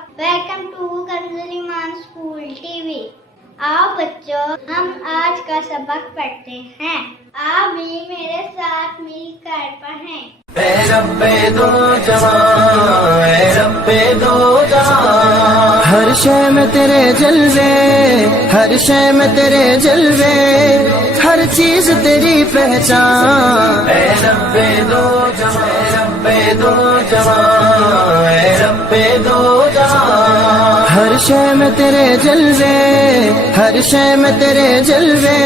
Welcome to कंजुलीमान school TV. आओ बच्चों, हम आज का सबक पढ़ते हैं। आप भी मेरे साथ मिलकर पढ़ें। اے ربے دو جہاں، اے ربے دو جہاں، ہر شے میں تیرے جلوے، ہر شے میں تیرے جلوے، ہر چیز تیری پہچان۔ اے ربے دو جہاں، اے ربے دو جہاں، اے ربے دو جہاں، ہر شے میں تیرے جلوے، ہر شے میں تیرے جلوے،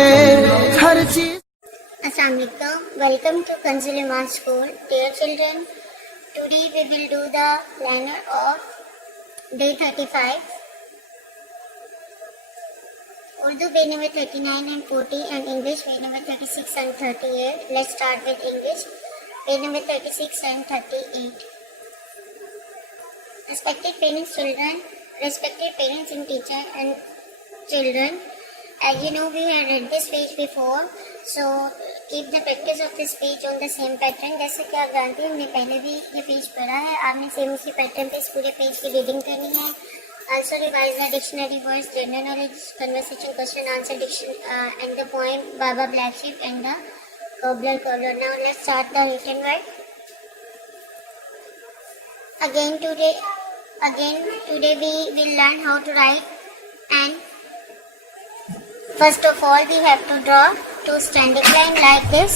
ہر چیز۔ Assalamu alaikum. Welcome to Kanzuliman School. Dear children, today we will do the planner of day 35. Urdu page number 39 and 40 and English page number 36 and 38. Let's start with English. Page number 36 and 38. Respected parents, children, respected parents and teacher and children. As you know, we have read this page before, so keep the practice of this page on the same pattern. جیسے کہ آپ جانتے ہیں ہم نے پہلے بھی یہ پیج پڑھا ہے، آپ نے سیم اسی پیٹرن پہ اس پورے پیج کی ریڈنگ کرنی ہے. Also revise the dictionary words, general knowledge, conversation, question, answer, and the poem Baba Black Sheep and the Cobbler Cobbler. Now let's start the written word. Again today we will learn how to write, and first of all we have to draw two standing lines like this.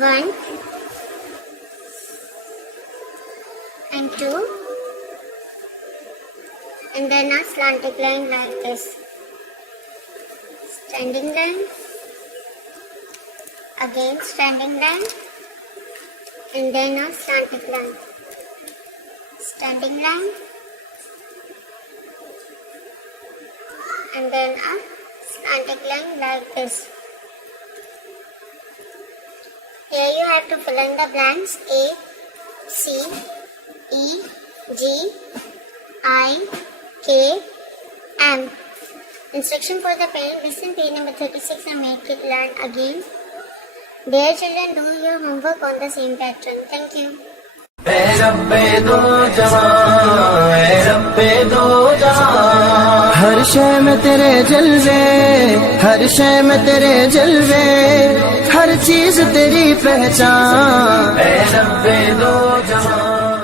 One and two, and then a slanting line like this. Standing line, again standing line, and then a slanting line. Standing line, and then a slanting line like this. Here you have to fill in the blanks A, C, E, G, I, K, M. Instruction for the parent. Listen page number 36 and make it learn again. Dear children, do your homework on the same pattern. Thank you. اے ربے دو جہاں، اے ربے دو جہاں، ہر شے میں تیرے جلوے، ہر شے میں تیرے جلوے، ہر چیز تیری پہچان۔ اے ربے دو جہاں۔